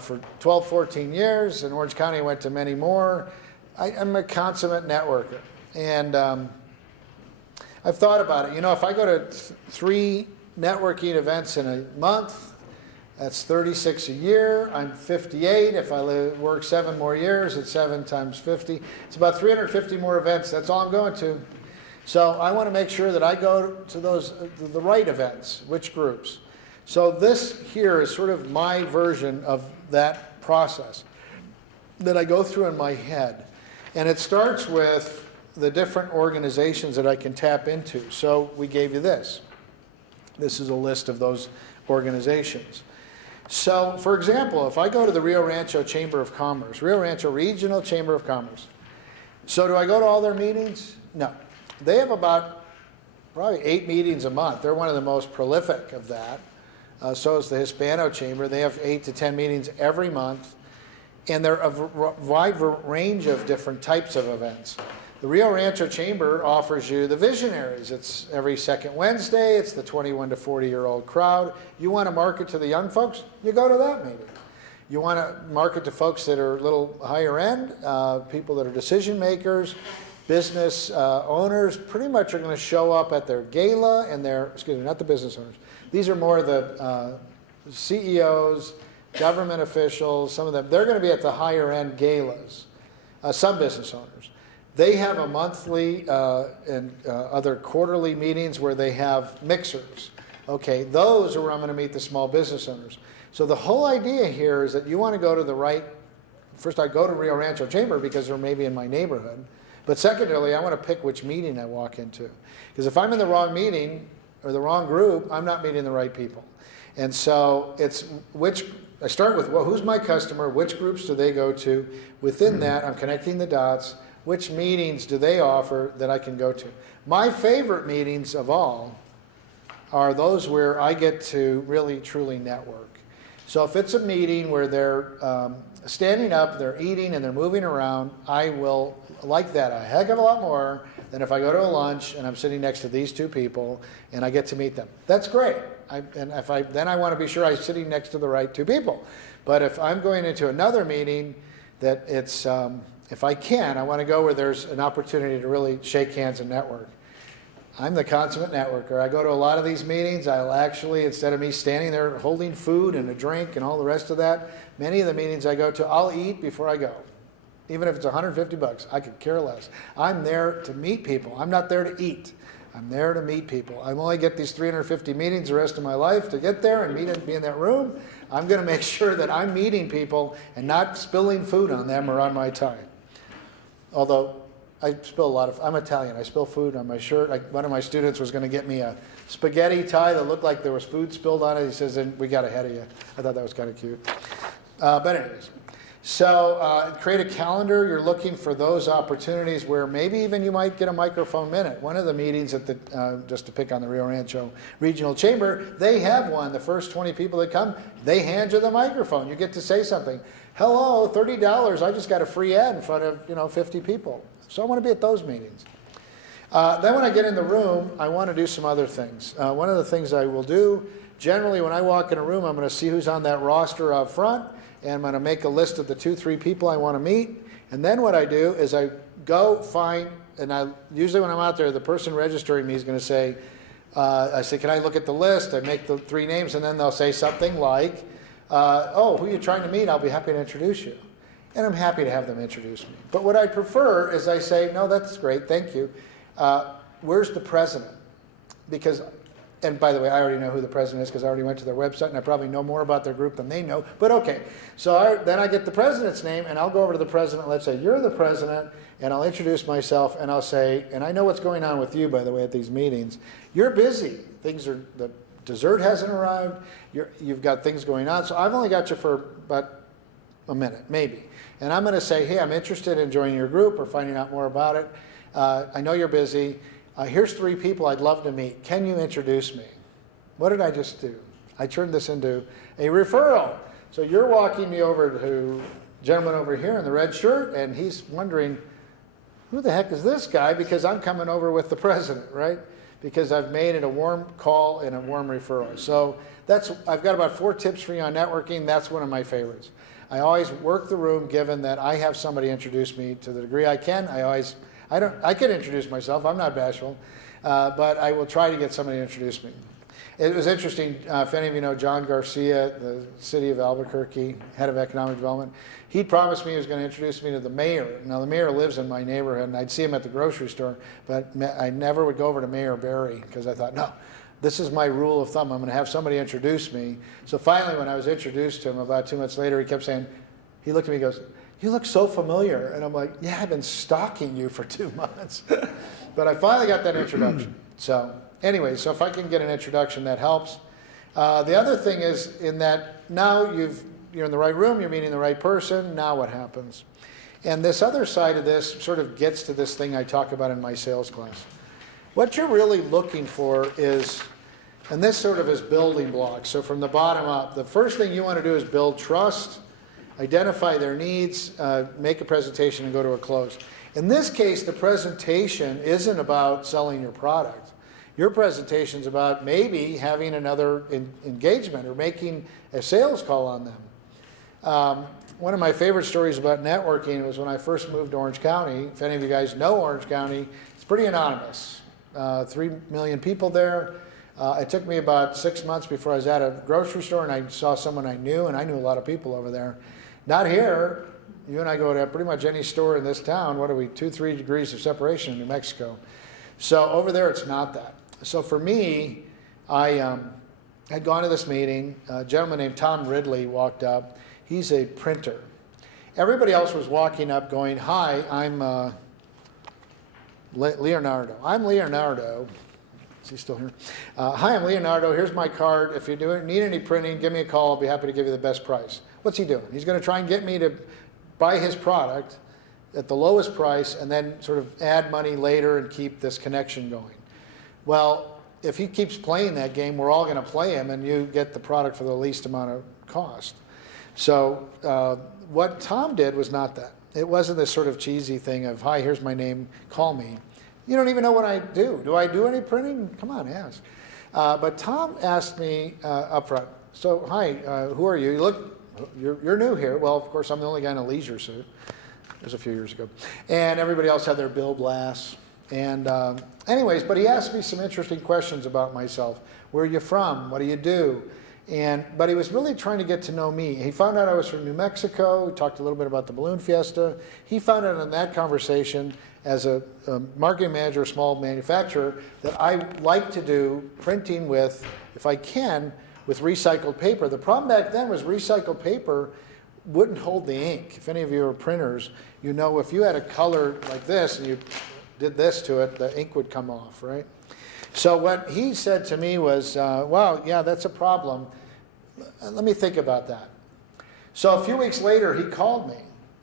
for 12, 14 years. In Orange County, I went to many more. I'm a consummate networker. And I've thought about it. You know, if I go to 3 networking events in a month, that's 36 a year. I'm 58. If I work 7 more years, it's 7 times 50. It's about 350 more events. That's all I'm going to. So I want to make sure that I go to the right events. Which groups? So this here is sort of my version of that process that I go through in my head. And it starts with the different organizations that I can tap into. So we gave you this. This is a list of those organizations. So, for example, if I go to the Rio Rancho Chamber of Commerce, Rio Rancho Regional Chamber of Commerce, so do I go to all their meetings? No. They have about probably 8 meetings a month. They're one of the most prolific of that. So is the Hispano Chamber. They have 8 to 10 meetings every month, and they're a wide range of different types of events. The Rio Rancho Chamber offers you the visionaries. It's every second Wednesday. It's the 21 to 40-year-old crowd. You want to market to the young folks? You go to that meeting. You want to market to folks that are a little higher end, people that are decision makers, business owners, pretty much are going to show up at their gala and their, excuse me, not the business owners. These are more the CEOs, government officials, some of them. They're going to be at the higher end galas, some business owners. They have a monthly and other quarterly meetings where they have mixers. Okay, those are where I'm going to meet the small business owners. So the whole idea here is that you want to go to the right, first I go to Rio Rancho Chamber because they're maybe in my neighborhood. But secondarily, I want to pick which meeting I walk into. Because if I'm in the wrong meeting or the wrong group, I'm not meeting the right people. And so it's I start with, well, who's my customer? Which groups do they go to? Within that, I'm connecting the dots. Which meetings do they offer that I can go to? My favorite meetings of all are those where I get to really, truly network. So if it's a meeting where they're standing up, they're eating, and they're moving around, I will like that a heck of a lot more than if I go to a lunch and I'm sitting next to these 2 people and I get to meet them. That's great. Then I want to be sure I'm sitting next to the right 2 people. But if I'm going into another meeting that it's... if I can, I want to go where there's an opportunity to really shake hands and network. I'm the consummate networker. I go to a lot of these meetings. I'll actually, instead of me standing there holding food and a drink and all the rest of that, many of the meetings I go to, I'll eat before I go. Even if it's $150, I could care less. I'm there to meet people. I'm not there to eat. I'm there to meet people. I only get these 350 meetings the rest of my life to get there and be in that room. I'm going to make sure that I'm meeting people and not spilling food on them or on my time. Although I spill a lot of, I'm Italian, I spill food on my shirt. One of my students was going to get me a spaghetti tie that looked like there was food spilled on it. He says, we got ahead of you. I thought that was kind of cute. But anyways, so create a calendar. You're looking for those opportunities where maybe even you might get a microphone minute. One of the meetings at the, just to pick on the Rio Rancho Regional Chamber, they have one. The first 20 people that come, they hand you the microphone. You get to say something. Hello, $30, I just got a free ad in front of 50 people. So I want to be at those meetings. Then when I get in the room, I want to do some other things. One of the things I will do, generally when I walk in a room, I'm going to see who's on that roster up front, and I'm going to make a list of the 2-3 people I want to meet. And then what I do is I go find, and usually when I'm out there, the person registering me is going to say, I say, can I look at the list? I make the 3 names, and then they'll say something like, oh, who are you trying to meet? I'll be happy to introduce you. And I'm happy to have them introduce me. But what I prefer is I say, no, that's great, thank you. Where's the president? Because, and by the way, I already know who the president is because I already went to their website and I probably know more about their group than they know. But okay, so then I get the president's name and I'll go over to the president. Let's say, you're the president, and I'll introduce myself and I'll say, and I know what's going on with you, by the way, at these meetings. You're busy. The dessert hasn't arrived. You've got things going on. So I've only got you for about a minute, maybe. And I'm going to say, hey, I'm interested in joining your group or finding out more about it. I know you're busy. Here's 3 people I'd love to meet. Can you introduce me? What did I just do? I turned this into a referral. So you're walking me over to a gentleman over here in the red shirt, and he's wondering, who the heck is this guy? Because I'm coming over with the president, right? because I've made it a warm call and a warm referral. So I've got about 4 tips for you on networking. That's one of my favorites. I always work the room, given that I have somebody introduce me to the degree I can. I can introduce myself. I'm not bashful, but I will try to get somebody to introduce me. It was interesting, if any of you know John Garcia, the city of Albuquerque, head of economic development, he promised me he was going to introduce me to the mayor. Now, the mayor lives in my neighborhood, and I'd see him at the grocery store, but I never would go over to Mayor Barry, because I thought, no, this is my rule of thumb. I'm going to have somebody introduce me. So finally, when I was introduced to him about 2 months later, he kept saying, he looked at me and goes, "You look so familiar." And I'm like, "Yeah, I've been stalking you for 2 months." But I finally got that introduction. So anyway, so if I can get an introduction, that helps. The other thing is, in that now you're in the right room, you're meeting the right person, now what happens? And this other side of this sort of gets to this thing I talk about in my sales class. What you're really looking for is, and this sort of is building blocks, so from the bottom up, the first thing you want to do is build trust, identify their needs, make a presentation, and go to a close. In this case, the presentation isn't about selling your product. Your presentation is about maybe having another engagement or making a sales call on them. One of my favorite stories about networking was when I first moved to Orange County. If any of you guys know Orange County, it's pretty anonymous. 3 million people there. It took me about 6 months before I was at a grocery store and I saw someone I knew, and I knew a lot of people over there. Not here. You and I go to pretty much any store in this town. What are we, 2-3 degrees of separation in New Mexico? So over there, it's not that. So for me, I had gone to this meeting. A gentleman named Tom Ridley walked up. He's a printer. Everybody else was walking up going, "Hi, I'm Leonardo. I'm Leonardo." Is he still here? "Hi, I'm Leonardo. Here's my card. If you need any printing, give me a call. I'll be happy to give you the best price." What's he doing? He's going to try and get me to buy his product at the lowest price and then sort of add money later and keep this connection going. Well, if he keeps playing that game, we're all going to play him, and you get the product for the least amount of cost. So what Tom did was not that. It wasn't this sort of cheesy thing of, "Hi, here's my name, call me." You don't even know what I do. Do I do any printing? Come on, ask. But Tom asked me up front, "So, hi, who are you? You're new here." Well, of course, I'm the only guy in a leisure suit. It was a few years ago. And everybody else had their Bill Blass. And anyways, but he asked me some interesting questions about myself. Where are you from? What do you do? But he was really trying to get to know me. He found out I was from New Mexico. We talked a little bit about the balloon fiesta. He found out in that conversation, as a marketing manager, a small manufacturer, that I like to do printing with, if I can, with recycled paper. The problem back then was recycled paper wouldn't hold the ink. If any of you are printers, you know if you had a color like this and you did this to it, the ink would come off, right? So what he said to me was, "Wow, yeah, that's a problem. Let me think about that." So a few weeks later, he called me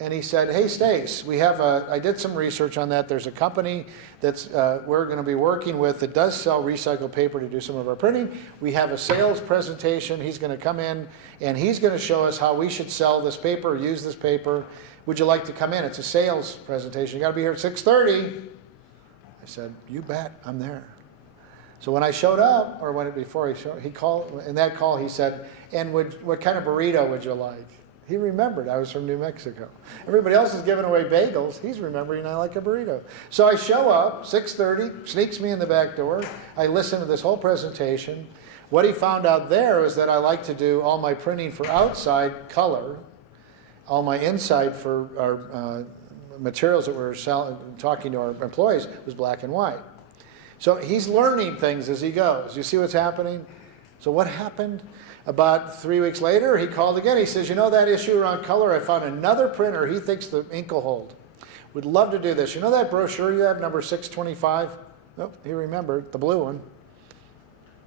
and he said, "Hey, Stace, I did some research on that. There's a company that's we're going to be working with that does sell recycled paper to do some of our printing. We have a sales presentation. He's going to come in and he's going to show us how we should sell this paper, use this paper. Would you like to come in? It's a sales presentation. You got to be here at 6:30. I said, "You bet, I'm there." So when I showed up, or before he called, in that call he said, "And what kind of burrito would you like?" He remembered I was from New Mexico. Everybody else is giving away bagels. He's remembering I like a burrito. So I show up, 6:30, sneaks me in the back door. I listen to this whole presentation. What he found out there was that I like to do all my printing for outside color, all my inside for our materials that we're talking to our employees was black and white. So he's learning things as he goes. You see what's happening? So what happened? About 3 weeks later, he called again. He says, "You know that issue around color? I found another printer he thinks the ink will hold. Would love to do this. You know that brochure you have, number 625? Nope, he remembered, the blue one.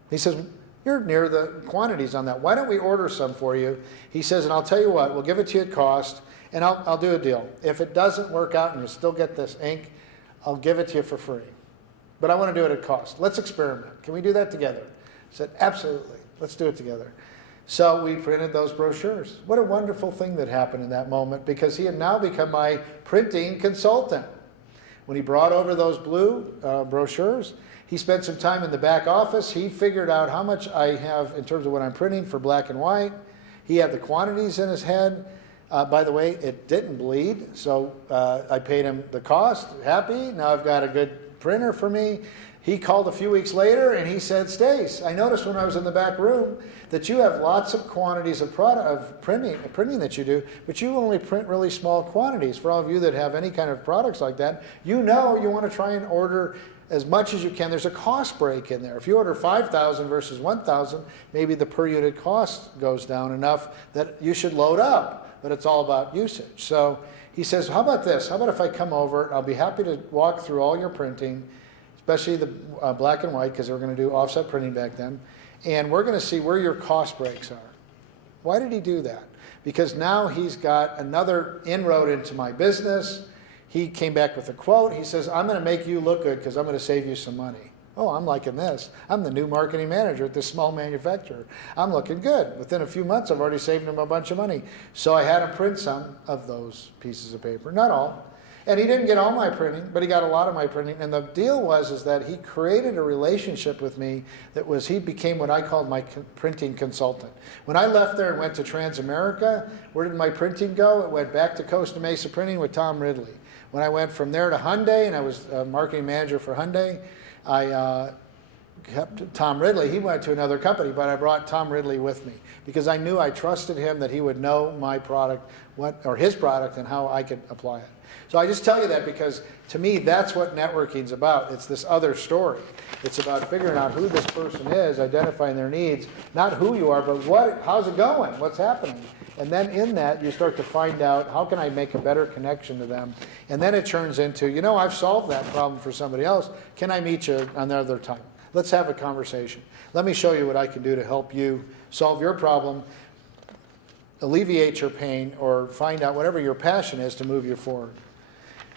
He says, "You're near the quantities on that. Why don't we order some for you?" He says, "And I'll tell you what, we'll give it to you at cost, and I'll do a deal. If it doesn't work out and you still get this ink, I'll give it to you for free. But I want to do it at cost. Let's experiment. Can we do that together?" I said, "Absolutely. Let's do it together." So we printed those brochures. What a wonderful thing that happened in that moment, because he had now become my printing consultant. When he brought over those blue brochures, He spent some time in the back office. He figured out how much I have in terms of what I'm printing for black and white. He had the quantities in his head. By the way, it didn't bleed, so I paid him the cost. Happy. Now I've got a good printer for me. He called a few weeks later and he said, Stace, I noticed when I was in the back room that you have lots of quantities of printing that you do, but you only print really small quantities. For all of you that have any kind of products like that, you know you want to try and order as much as you can. There's a cost break in there. If you order 5,000 versus 1,000, maybe the per unit cost goes down enough that you should load up, but it's all about usage. So he says, how about this? How about if I come over, I'll be happy to walk through all your printing, especially the black and white, because they were going to do offset printing back then, and we're going to see where your cost breaks are. Why did he do that? Because now he's got another inroad into my business. He came back with a quote. He says, I'm going to make you look good because I'm going to save you some money. Oh, I'm liking this. I'm the new marketing manager at this small manufacturer. I'm looking good. Within a few months, I've already saved him a bunch of money. So I had him print some of those pieces of paper, not all. And he didn't get all my printing, but he got a lot of my printing. And the deal is that he created a relationship with me that was, he became what I called my printing consultant. When I left there and went to Transamerica, where did my printing go? It went back to Costa Mesa Printing with Tom Ridley. When I went from there to Hyundai, and I was a marketing manager for Hyundai, I kept Tom Ridley. He went to another company, but I brought Tom Ridley with me because I knew I trusted him that he would know my product, or his product, and how I could apply it. So I just tell you that because to me, that's what networking's about. It's this other story. It's about figuring out who this person is, identifying their needs, not who you are, but how's it going? What's happening? And then in that, you start to find out, how can I make a better connection to them? And then it turns into, you know, I've solved that problem for somebody else. Can I meet you another time? Let's have a conversation. Let me show you what I can do to help you solve your problem, alleviate your pain, or find out whatever your passion is to move you forward.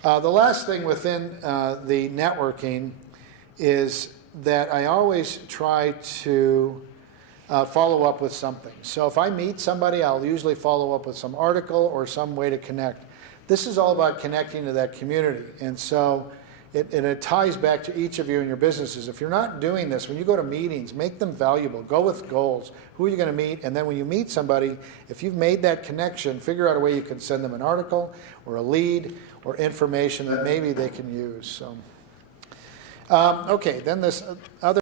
The last thing within the networking is that I always try to follow up with something. So if I meet somebody, I'll usually follow up with some article or some way to connect. This is all about connecting to that community. And so it ties back to each of you and your businesses. If you're not doing this, when you go to meetings, make them valuable. Go with goals. Who are you going to meet? And then when you meet somebody, if you've made that connection, figure out a way you can send them an article or a lead or information that maybe they can use. So, okay, then this other